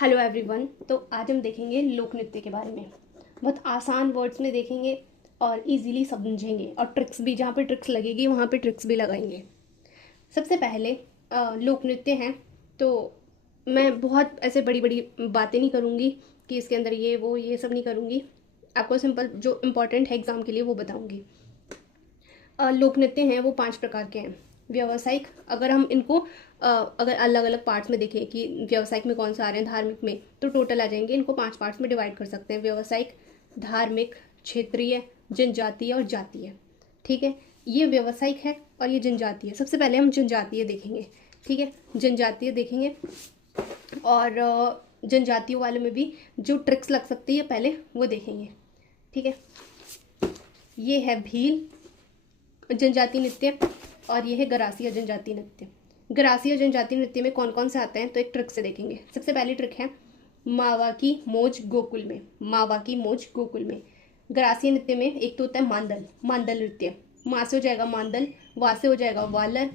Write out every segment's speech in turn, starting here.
Hello everyone. तो आज हम देखेंगे लोक नृत्य के बारे में। बहुत आसान वर्ड्स में देखेंगे और इजीली समझेंगे, और ट्रिक्स भी, जहाँ पे ट्रिक्स लगेगी वहाँ पे ट्रिक्स भी लगाएंगे। सबसे पहले लोक नृत्य हैं, तो मैं बहुत ऐसे बड़ी बड़ी बातें नहीं करूँगी कि इसके अंदर ये वो ये सब नहीं करूँगी। आपको सिंपल जो इम्पोर्टेंट है एग्ज़ाम के लिए वो बताऊँगी। लोक नृत्य हैं वो 5 प्रकार के हैं। व्यावसायिक, अगर हम इनको अगर अलग अलग पार्ट्स में देखें कि व्यावसायिक में कौन सा आ रहे हैं, धार्मिक में, तो टोटल आ जाएंगे। इनको 5 पार्ट्स में डिवाइड कर सकते हैं: व्यावसायिक, धार्मिक, क्षेत्रीय, जनजातीय और जातीय। ठीक है, ये व्यावसायिक है और ये जनजातीय। सबसे पहले हम जनजातीय देखेंगे। ठीक है, जनजातीय देखेंगे, और जनजातियों वाले में भी जो ट्रिक्स लग सकती है पहले वो देखेंगे। ठीक है, ये है भील जनजाति नृत्य और ये है गरासिया जनजाति नृत्य। गरासिया जनजाति नृत्य में कौन कौन से आते हैं, तो एक ट्रिक से देखेंगे। सबसे पहली ट्रिक है मावा की मोज गोकुल में। मावा की मोज गोकुल में गरासिया नृत्य में एक तो होता है मांदल। मांदल नृत्य, माँ से हो जाएगा मांदल, वा से हो जाएगा वालर,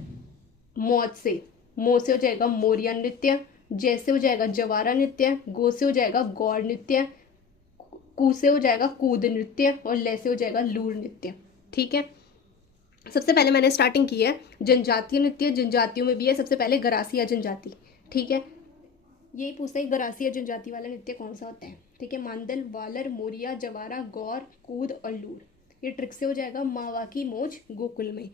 मौज से, मो से हो जाएगा मोरिया नृत्य, जैसे हो जाएगा जवारा नृत्य, गो से हो जाएगा गौर नृत्य, कू से हो जाएगा कूद नृत्य और ले से हो जाएगा लूर नृत्य। ठीक है, सबसे पहले मैंने स्टार्टिंग की है जनजातीय नृत्य। जनजातियों में भी है सबसे पहले गरासिया जनजाति। ठीक है, यही पूछते हैं गरासिया जनजाति वाला नृत्य कौन सा होता है। ठीक है, मांदल, वालर, मोरिया, जवारा, गौर, कूद और लूर। ये ट्रिक से हो जाएगा मावा की मोज गोकुल में।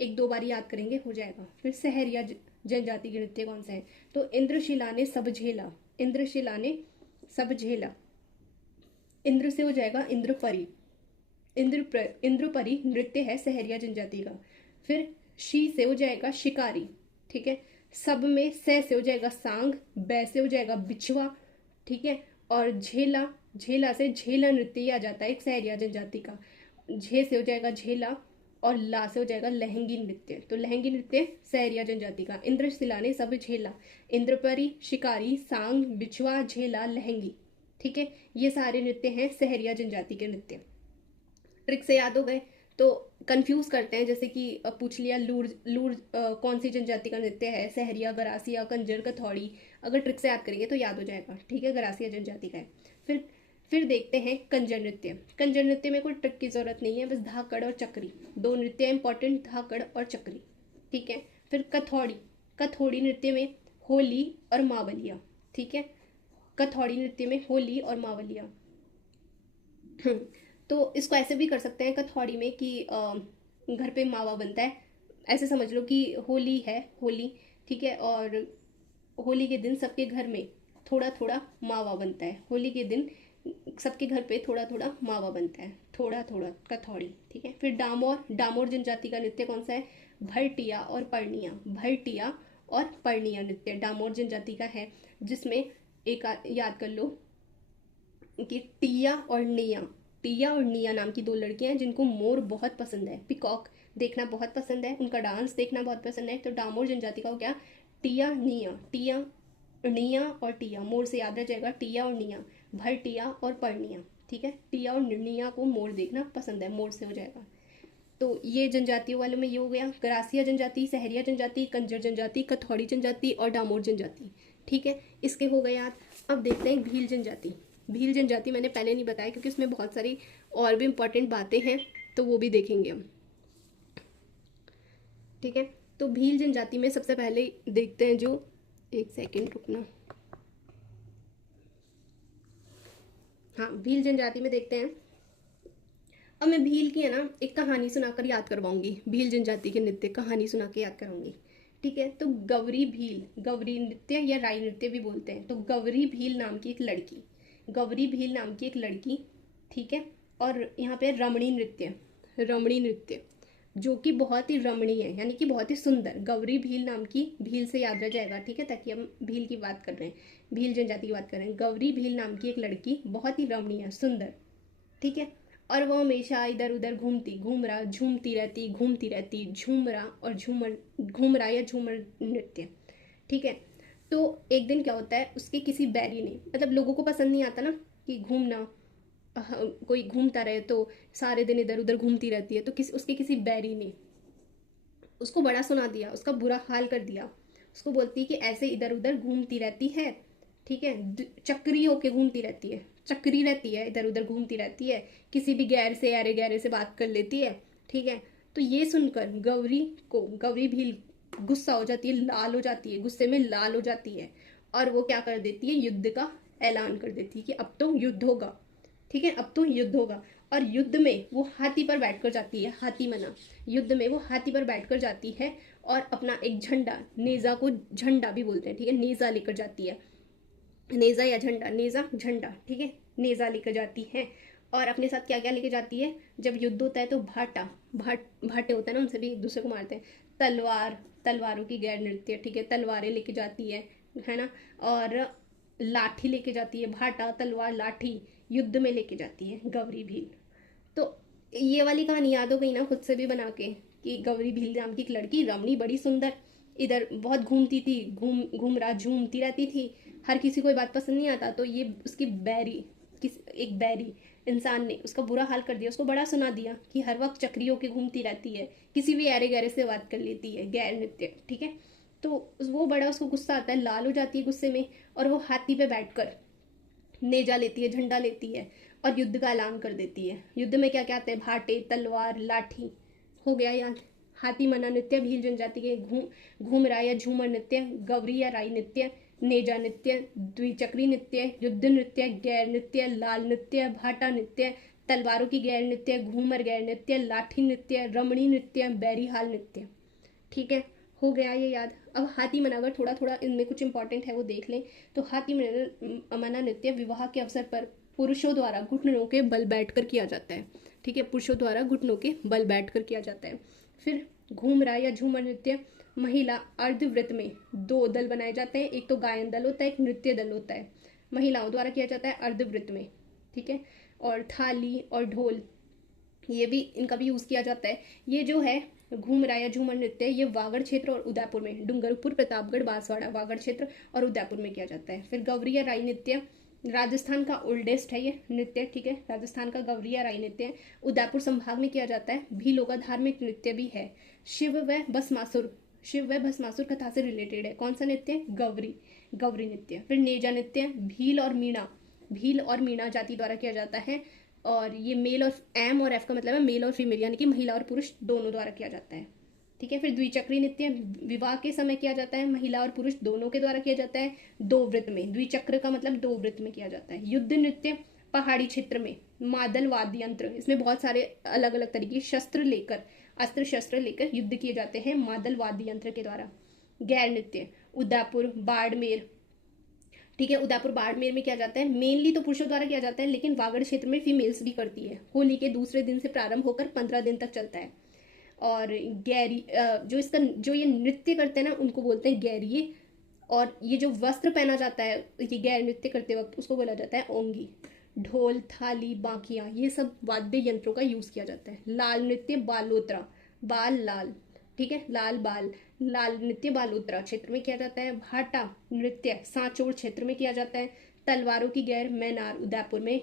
एक दो बार याद करेंगे हो जाएगा। फिर सहरिया जनजाति के नृत्य कौन सा है, तो इंद्रशिला ने सब झेला। इंद्रशिला ने सब झेला, इंद्र से हो जाएगा इंद्रपरी। इंद्रपरी नृत्य है सहरिया जनजाति का। फिर शी से हो जाएगा शिकारी। ठीक है, सब में से हो जाएगा सांग, बै से हो जाएगा बिछवा। ठीक है, और झेला, झेला से झेला नृत्य आ जाता है एक सहरिया जनजाति का। झे से हो जाएगा झेला और ला से हो जाएगा लहंगी नृत्य। तो लहंगी नृत्य सहरिया जनजाति का। इंद्रशिला ने सब झेला, इंद्रपरी, शिकारी, सांग, बिछवा, झेला, लहंगी। ठीक है, ये सारे नृत्य हैं सहरिया जनजाति के नृत्य। ट्रिक से याद हो गए तो कंफ्यूज करते हैं, जैसे कि पूछ लिया लूर लूर कौन सी जनजाति का नृत्य है, सहरिया, गरासिया, कंजर, कथौड़ी। अगर ट्रिक से याद करेंगे तो याद हो जाएगा। ठीक है, गरासिया जनजाति का है। फिर देखते हैं कंजर नृत्य। कंजर नृत्य में कोई ट्रिक की जरूरत नहीं है, बस धाकड़ और चक्री, दो नृत्य इंपॉर्टेंट, धाकड़ और चक्री। ठीक है, फिर कथौड़ी। कथौड़ी नृत्य में होली और मावलिया। ठीक है, कथौड़ी नृत्य में होली और मावलिया। तो इसको ऐसे भी कर सकते हैं कथौड़ी में कि घर पे मावा बनता है, ऐसे समझ लो कि होली है, होली। ठीक है, और होली के दिन सबके घर में थोड़ा थोड़ा मावा बनता है। होली के दिन सबके घर पे थोड़ा थोड़ा मावा बनता है, थोड़ा थोड़ा कथौड़ी। ठीक है, फिर डामोर। डामोर जनजाति का नृत्य कौन सा है, भरटिया और पर्णिया। भरटिया और पर्णिया नृत्य डामोर जनजाति का है, जिसमें एक याद कर लो कि टिया और निया। टिया और निया नाम की दो लड़कियां हैं जिनको मोर बहुत पसंद है, पिकॉक देखना बहुत पसंद है, उनका डांस देखना बहुत पसंद है। तो डामोर जनजाति का हो गया टिया निया। टिया, निया और टिया, मोर से याद रह जाएगा टिया और निया। भर टिया और पर्णिया। ठीक है, टिया और निया को मोर देखना पसंद है, मोर से हो जाएगा। तो ये जनजातियों वाले में ये हो गया गरासिया जनजाति, सहरिया जनजाति, कंजर जनजाति, कथौड़ी जनजाति और डामोर जनजाति। ठीक है, इसके हो गए याद। अब देखते हैं भील जनजाति। भील जनजाति मैंने पहले नहीं बताया क्योंकि उसमें बहुत सारी और भी इंपॉर्टेंट बातें हैं, तो वो भी देखेंगे हम। ठीक है, तो भील जनजाति में सबसे पहले देखते हैं जो, एक सेकेंड रुकना, हाँ, भील जनजाति में देखते हैं। अब मैं भील की है ना एक कहानी सुनाकर याद करवाऊंगी, भील जनजाति के नृत्य कहानी सुना के याद कराऊंगी। ठीक है, तो गौरी भील, गौरी नृत्य या राई नृत्य भी बोलते हैं। तो गौरी भील नाम की एक लड़की, गौरी भील नाम की एक लड़की। ठीक है, और यहाँ पे रमणी नृत्य, रमणी नृत्य जो कि बहुत ही रमणीय है, यानी कि बहुत ही सुंदर। गौरी भील नाम की, भील से याद रह जाएगा। ठीक है, ताकि हम भील की बात कर रहे हैं, भील जनजाति की बात कर रहे हैं। गौरी भील नाम की एक लड़की बहुत ही रमणीय, सुंदर। ठीक है, और वो हमेशा इधर उधर घूम रहा, झूमती रहती, घूमती रहती, झूम रहा और झूमर, घूम रहा या झूमर नृत्य। ठीक है, तो एक दिन क्या होता है, उसके किसी बैरी ने, मतलब लोगों को पसंद नहीं आता ना कि घूमना, कोई घूमता रहे तो सारे दिन इधर उधर घूमती रहती है, तो उसके किसी बैरी ने उसको बड़ा सुना दिया, उसका बुरा हाल कर दिया। उसको बोलती है कि ऐसे इधर उधर घूमती रहती है ठीक है, चक्री होके घूमती रहती है, चक्री रहती है, इधर उधर घूमती रहती है, किसी भी गैर से यारे गहरे से बात कर लेती है। ठीक है, तो ये सुनकर गौरी भील गुस्सा हो जाती है, लाल हो जाती है, गुस्से में लाल हो जाती है, और वो क्या कर देती है, युद्ध का ऐलान कर देती है कि अब तो युद्ध होगा। ठीक है, अब तो युद्ध होगा। और युद्ध में वो हाथी पर बैठकर जाती है, हाथी मना, युद्ध में वो हाथी पर बैठकर जाती है और अपना एक झंडा, नेजा को झंडा भी बोलते हैं, ठीक है, नेजा लेकर जाती है, नेजा या झंडा, नेजा झंडा, ठीक है, नेजा लेकर जाती है। और अपने साथ क्या क्या लेके जाती है, जब युद्ध होता है तो भाटे होता है ना, उनसे भी एक दूसरे को मारते हैं, तलवारों की गैर नृत्य, ठीक है, तलवारें लेके जाती है ना, और लाठी लेके जाती है, भाटा तलवार लाठी युद्ध में लेके जाती है गौरी भील। तो ये वाली कहानी याद हो गई ना खुद से भी बना के, कि गौरी भील नाम की एक लड़की, रमणी, बड़ी सुंदर, इधर बहुत घूमती थी, घूम घूम रहा झूमती रहती थी, हर किसी को ये बात पसंद नहीं आता, तो ये उसकी एक बैरी इंसान ने उसका बुरा हाल कर दिया, उसको बड़ा सुना दिया कि हर वक्त चक्री होके घूमती रहती है, किसी भी ऐरे गहरे से बात कर लेती है, गैर नृत्य, ठीक है। तो वो बड़ा उसको गुस्सा आता है, लाल हो जाती है गुस्से में, और वो हाथी पे बैठकर नेजा लेती है, झंडा लेती है और युद्ध का ऐलान कर देती है। युद्ध में क्या क्या आते हैं, भाटे तलवार लाठी, हो गया याद। हाथी मना नृत्य, भील जनजाति के घूमरा या झूमर नृत्य, गौरी या राई नृत्य, नेजा नृत्य, द्विचक्री नृत्य, युद्ध नृत्य, गैर नृत्य, लाल नृत्य, भाटा नृत्य, तलवारों की गैर नृत्य, घूमर गैर नृत्य, लाठी नृत्य, रमणी नृत्य, बैरीहाल नृत्य। ठीक है, हो गया ये याद। अब हाथी मना, अगर थोड़ा थोड़ा इनमें कुछ इंपॉर्टेंट है वो देख लें, तो हाथी मना नृत्य विवाह के अवसर पर पुरुषों द्वारा घुटनों के बल बैठकर किया जाता है। ठीक है, पुरुषों द्वारा घुटनों के बल बैठकर किया जाता है। फिर घूमरा या झूमर नृत्य, महिला अर्धवृत्त में 2 दल बनाए जाते हैं, एक तो गायन दल होता है, एक नृत्य दल होता है, महिलाओं द्वारा किया जाता है अर्धवृत्त में। ठीक है, और थाली और ढोल, ये भी इनका भी यूज़ किया जाता है। ये जो है घूमरा या झूमर नृत्य, ये वागड़ क्षेत्र और उदयपुर में, डूंगरपुर, प्रतापगढ़, बांसवाड़ा, वागड़ क्षेत्र और उदयपुर में किया जाता है। फिर गौरी या राई नृत्य, राजस्थान का ओल्डेस्ट है ये नृत्य, ठीक है, राजस्थान का गौरी या राई नृत्य उदयपुर संभाग में किया जाता है। भीलों का धार्मिक नृत्य भी है। शिव व भस्मासुर कथा से रिलेटेड है। कौन सा नृत्य, गौरी नृत्य। फिर नेजा नृत्य भील और मीणा जाति द्वारा किया जाता है, और ये मेल और एम और एफ का मतलब है मेल और फीमेल, यानी कि महिला और पुरुष दोनों द्वारा किया जाता है। ठीक है, फिर द्विचक्री नृत्य विवाह के समय किया जाता है, महिला और पुरुष दोनों के द्वारा किया जाता है, 2 वृत्त में, द्विचक्र का मतलब 2 वृत्त में किया जाता है। युद्ध नृत्य पहाड़ी क्षेत्र में, मादल वाद्य यंत्र, इसमें बहुत सारे अलग अलग तरीके अस्त्र शस्त्र लेकर युद्ध किए जाते हैं मादल वाद्य यंत्र के द्वारा। गैर नृत्य उदयपुर बाड़मेर, ठीक है, उदयपुर बाड़मेर में किया जाता है, मेनली तो पुरुषों द्वारा किया जाता है, लेकिन वागड़ क्षेत्र में फीमेल्स भी करती है। होली के दूसरे दिन से प्रारंभ होकर 15 दिन तक चलता है। और गैरी जो ये नृत्य करते हैं ना, उनको बोलते हैं गैरिये। और ये जो वस्त्र पहना जाता है ये गैर नृत्य करते वक्त, उसको बोला जाता है ओंगी। ढोल थाली बांकियाँ, ये सब वाद्य यंत्रों का यूज़ किया जाता है। लाल नृत्य बालोत्रा, बाल लाल, ठीक है, लाल नृत्य बालोत्रा क्षेत्र में किया जाता है। भाटा नृत्य सांचौर क्षेत्र में किया जाता है। तलवारों की गैर मैनार उदयपुर में।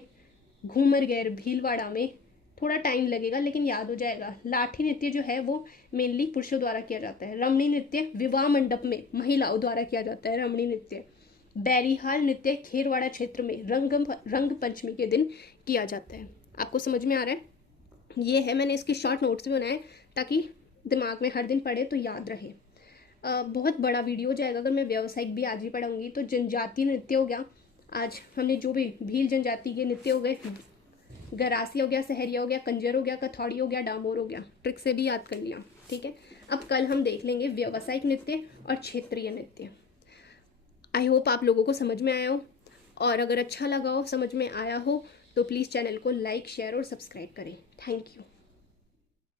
घूमर गैर भीलवाड़ा में। थोड़ा टाइम लगेगा लेकिन याद हो जाएगा। लाठी नृत्य जो है वो मेनली पुरुषों द्वारा किया जाता है। रमणी नृत्य विवाह मंडप में महिलाओं द्वारा किया जाता है, रमणी नृत्य। बैरीहाल नृत्य खेरवाड़ा क्षेत्र में रंग पंचमी के दिन किया जाता है। आपको समझ में आ रहा है? ये है, मैंने इसके शॉर्ट नोट्स भी बनाए ताकि दिमाग में हर दिन पढ़े तो याद रहे। बहुत बड़ा वीडियो हो जाएगा अगर मैं व्यावसायिक भी आज ही पढ़ाऊंगी। तो जनजातीय नृत्य हो गया, आज हमने जो भी भील जनजाति के नृत्य हो गए, गरासी हो गया, सहरिया हो गया, कंजर हो गया, कथौड़ी हो गया, डामोर हो गया, ट्रिक से भी याद कर लिया। ठीक है, अब कल हम देख लेंगे व्यावसायिक नृत्य और क्षेत्रीय नृत्य। आई होप आप लोगों को समझ में आया हो, और अगर अच्छा लगा हो, समझ में आया हो, तो प्लीज़ चैनल को लाइक शेयर और सब्सक्राइब करें। Thank you.